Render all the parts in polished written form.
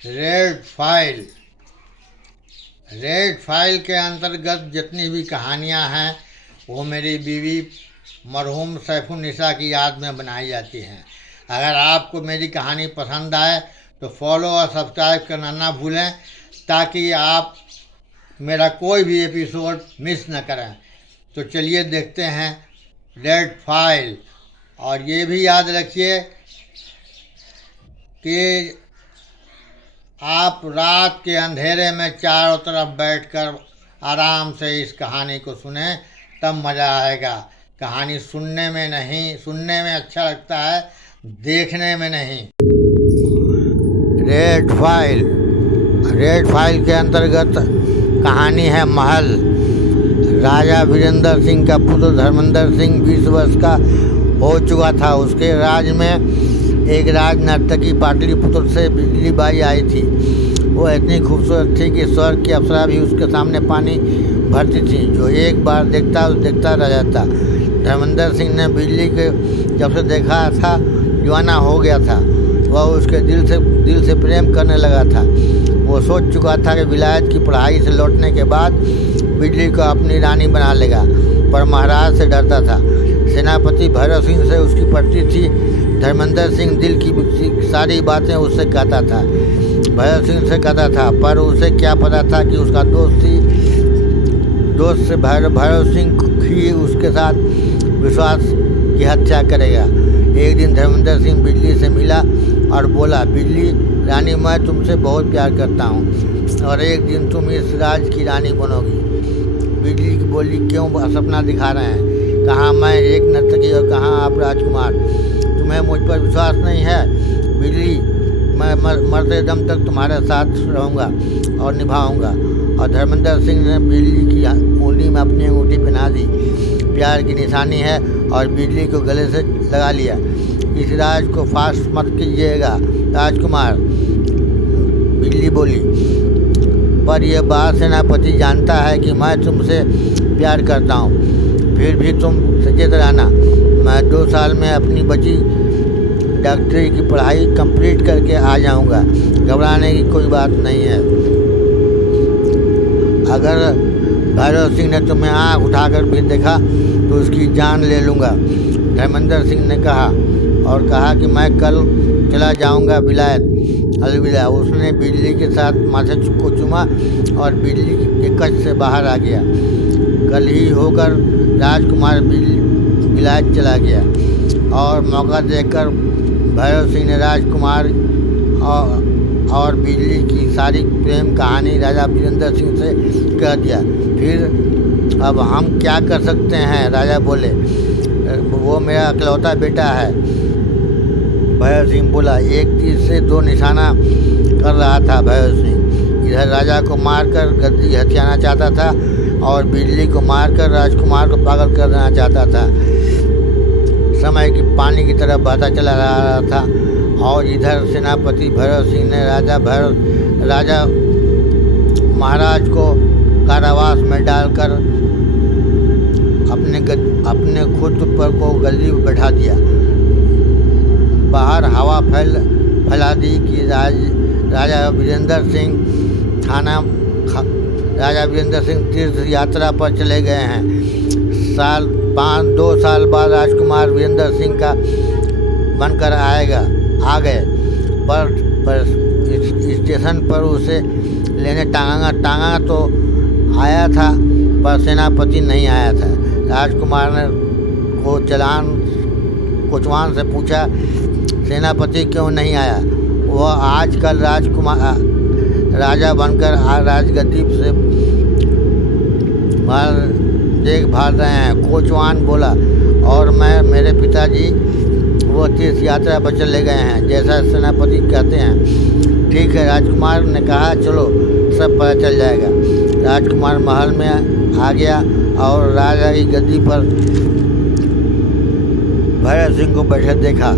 Red file. Red file के अंतर्गत जितनी भी कहानियाँ हैं वो मेरी बीवी मरहूम सैफुन्निसा की याद में बनाई जाती हैं। अगर आपको मेरी कहानी पसंद आए तो फॉलो और सब्सक्राइब करना ना भूलें, ताकि आप मेरा कोई भी एपिसोड मिस न करें। तो चलिए देखते हैं रेड फाइल। और ये भी याद रखिए कि आप रात के अंधेरे में चारों तरफ बैठकर आराम से इस कहानी को सुने, तब मज़ा आएगा। कहानी सुनने में नहीं, सुनने में अच्छा लगता है, देखने में नहीं। Red file. रेड फाइल के अंतर्गत कहानी है महल। राजा वीरेंद्र सिंह का पुत्र धर्मेंद्र सिंह 20 वर्ष का हो चुका था। उसके राज में एक राज नर्तकी पाटलिपुत्र से बिजली बाई आई थी। वो इतनी खूबसूरत थी कि स्वर्ग की अप्सरा भी उसके सामने पानी भरती थी। जो एक बार देखता रह जाता। धर्मेंद्र सिंह ने बिजली के जब से देखा था दीवाना हो गया था। वह उसके दिल से प्रेम करने लगा था। वो सोच चुका था कि विलायत की पढ़ाई से लौटने के बाद बिजली को अपनी रानी बना लेगा, पर महाराज से डरता था। सेनापति भैरव सिंह से उसकी पटती थी। धर्मेंद्र सिंह दिल की सारी बातें उससे कहता था, भैरव सिंह से कहता था, पर उसे क्या पता था कि उसका दोस्त से भैरव सिंह ही उसके साथ विश्वास की हत्या करेगा। एक दिन धर्मेंद्र सिंह बिजली से मिला और बोला, बिजली रानी, मैं तुमसे बहुत प्यार करता हूँ और एक दिन तुम इस राज की रानी बनोगी। बिजली की बोली, क्यों सपना दिखा रहे हैं? कहाँ मैं एक नर्तकी और कहाँ आप राजकुमार? तुम्हें मुझ पर विश्वास नहीं है? बिजली, मैं मरते दम तक तुम्हारे साथ रहूँगा और निभाऊँगा। और धर्मेंद्र सिंह ने बिजली की उंगली में अपनी अंगूठी पहना दी। प्यार की निशानी है, और बिजली को गले से लगा लिया। इस राज को फास्ट मत कीजिएगा राजकुमार, बिजली बोली। पर यह बात सेनापति जानता है कि मैं तुमसे प्यार करता हूँ, फिर भी तुम सचेत रहना। मैं 2 साल में अपनी बची डॉक्टरी की पढ़ाई कंप्लीट करके आ जाऊँगा। घबराने की कोई बात नहीं है। अगर भैरव सिंह ने तुम्हें आँख उठाकर भी देखा तो उसकी जान ले लूँगा। धर्मेंद्र सिंह ने कहा और कहा कि मैं कल चला जाऊँगा विलायत। अलविदा। उसने बिजली के साथ माथे को चूमा और बिजली के कक्ष से बाहर आ गया। कल ही होकर राजकुमार विलायत चला गया, और मौका देखकर भैरव सिंह ने राजकुमार और बिजली की सारी प्रेम कहानी राजा वीरेंद्र सिंह से कह दिया। फिर अब हम क्या कर सकते हैं? राजा बोले, वो मेरा इकलौता बेटा है। भैरव सिंह बोला। एक तीर से 2 निशाना कर रहा था भैरव सिंह। इधर राजा को मारकर गद्दी हथियाना चाहता था और बिजली को मारकर राजकुमार को पागल कर देना चाहता था। समय की पानी की तरह बहता चला रहा था। और इधर सेनापति भैरव सिंह ने राजा महाराज को कारावास में डालकर अपने खुद पर को गद्दी पर बैठा दिया। बाहर हवा फैला दी कि राजा वीरेंद्र सिंह तीर्थ यात्रा पर चले गए हैं। 2 साल बाद राजकुमार वीरेंद्र सिंह का बनकर आ गए, पर स्टेशन पर उसे लेने टांगा तो आया था, पर सेनापति नहीं आया था। राजकुमार ने कोचवान से पूछा, सेनापति क्यों नहीं आया? वह आजकल राजा बनकर राजगद्दी से देखभाल रहे हैं। कोचवान बोला, और मेरे पिताजी वो तीर्थ यात्रा पर चले गए हैं, जैसा सेनापति कहते हैं। ठीक है, राजकुमार ने कहा, चलो सब पता चल जाएगा। राजकुमार महल में आ गया और राजा की गद्दी पर भैरव सिंह को बैठे देखा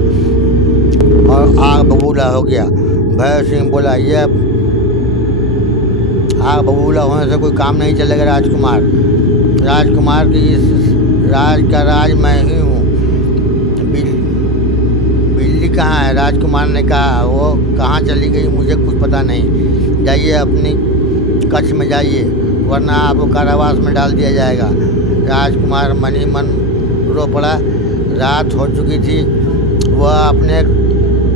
और आग बबूला हो गया। भैरव सिंह बोला, यह आग बबूला होने से कोई काम नहीं चलेगा राजकुमार की इस राज का राज मैं ही हूँ। बिजली कहाँ है? राजकुमार ने कहा, वो कहाँ चली गई मुझे कुछ पता नहीं। जाइए अपनी कक्ष में जाइए, वरना आपको कारावास में डाल दिया जाएगा। राजकुमार मन ही मन रो पड़ा। रात हो चुकी थी। वह अपने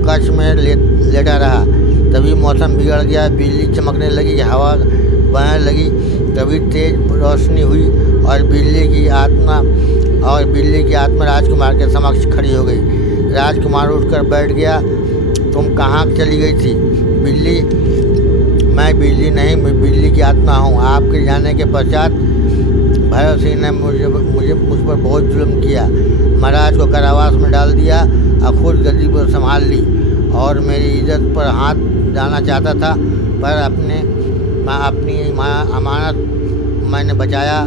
कक्ष में लेटा रहा। तभी मौसम बिगड़ गया। बिजली चमकने लगी, हवा बहने लगी। तभी तेज रोशनी हुई और बिजली की आत्मा राजकुमार के समक्ष खड़ी हो गई। राजकुमार उठकर बैठ गया। तुम कहाँ चली गई थी? बिजली? मैं बिजली नहीं, मैं बिजली की आत्मा हूँ। आपके जाने के पश्चात भैरव सिंह ने मुझ पर बहुत जुल्म किया। महाराज को कारावास में डाल दिया और खुद गद्दी पर संभाल ली और मेरी इज्जत पर हाथ डालना चाहता था, पर अपनी अमानत मैंने बचाया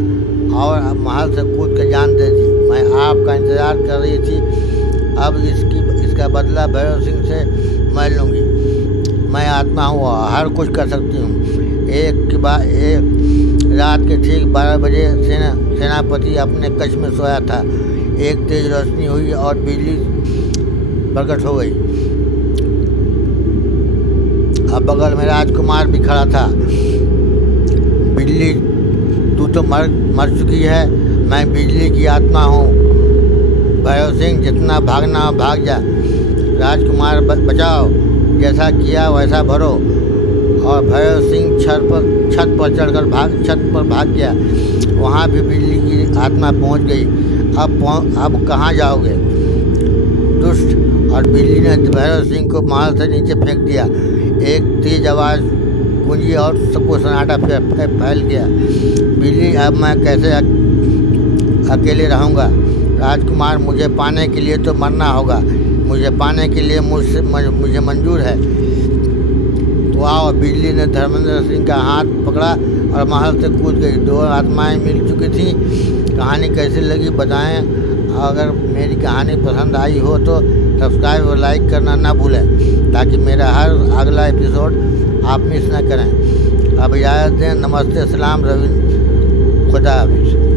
और महल से कूद कर जान दे दी। मैं आपका इंतज़ार कर रही थी। अब इसका बदला भैरव सिंह से मैं लूँगी। मैं आत्मा हूँ, हर कुछ कर सकती हूँ। एक रात के ठीक 12 बजे सेनापति अपने कक्ष में सोया था। एक तेज रोशनी हुई और बिजली प्रकट हो गई। अब बगल में राजकुमार भी खड़ा था। बिजली, तू तो मर चुकी है। मैं बिजली की आत्मा हूँ। भैरव सिंह, जितना भागना हो भाग जा। राजकुमार, बचाओ। जैसा किया वैसा भरो। और भैरव सिंह छत पर चढ़कर भाग गया। वहाँ भी बिजली की आत्मा पहुँच गई। अब कहाँ जाओगे दुष्ट? और बिजली ने भैरव सिंह को महल से नीचे फेंक दिया। एक तेज आवाज़ गूंजी और सबको सन्नाटा फैल गया। बिजली, अब मैं कैसे अकेले रहूँगा? राजकुमार, मुझे पाने के लिए तो मरना होगा। मुझे पाने के लिए मुझे मंजूर है। तो आओ। बिजली ने धर्मेंद्र सिंह का हाथ पकड़ा और महल से कूद गई। दो आत्माएं मिल चुकी थी। कहानी कैसी लगी बताएं। अगर मेरी कहानी पसंद आई हो तो सब्सक्राइब और लाइक करना ना भूलें, ताकि मेरा हर अगला एपिसोड आप मिस न करें। अब इजाज़त दें। नमस्ते, सलाम, रवि, खुदा हाफिज़।